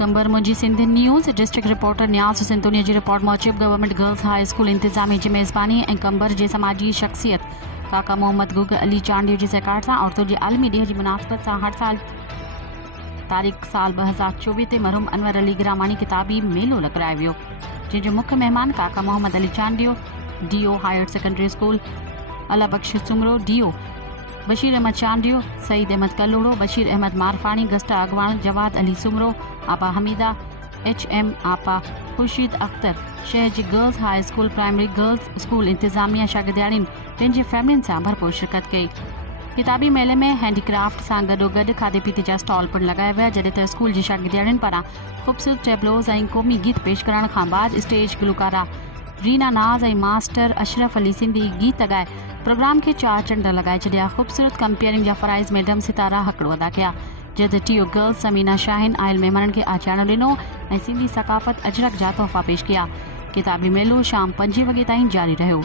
कंबर मुंहिंजी Sindh news district reporter न्यास सिंतोनिया जी रिपोर्ट मूजिब गवर्नमेंट गर्ल्स हाई स्कूल इंतजामी जी मेज़बानी ऐं कंबर जे समाजी शख्सियत काका मोहम्मद गुग अली चांडियो जी सरकार सां औरतुनि जे आलमी ॾींहं जी मुनासिबत सां हर साल तारीख़ साल 2024 ते मरहूम अनवर अली गिरामानी किताबी मेलो लॻायो वियो, जंहिंजो मुख्य मेहमान काका Mohammad Ali Chandio DO higher secondary school, Allah Bakhsh Soomro DO, Bashir Ahmad Chandio, Saeed Ahmad कलोड़ो, Bashir Ahmad मारफानी, गस्टा अगवान, Jawad Ali Soomro, आपा हमीदा, HM आपा खुर्शीद अख्तर, शहर जी girls high school primary girls school इंतजामिया शागिर्दियाणियुनि पंहिंजी फैमिलियुनि सां भरपूर शिरकत कई। किताबी मेले में हैंडीक्राफ्ट सां गॾोगॾु खाधे पीते जा स्टॉल पिणु लॻाया विया, जॾहिं त स्कूल जी शागिर्दियाणियुनि पारां ख़ूबसूरत टेबलोज़ ऐं क़ौमी गीत पेश करण खां बाद स्टेज गुलकारा रीना नाज़ ऐं मास्टर अशरफ अली सिंधी गीत ॻाए प्रोग्राम खे चार चंड लॻाए छॾिया। ख़ूबसूरत कंपेयरिंग जा फ़राइज़ मैडम सितारा हकड़ो अदा कया, जॾहिं TO गर्ल्स समीना शाहिन आयल महिमाननि खे आचारणो ॾिनो ऐं सिंधी सक़ाफ़त अजरक जा तोहफ़ा पेश कया। किताबी मेलो शाम 5 वॻे ताईं जारी रहियो।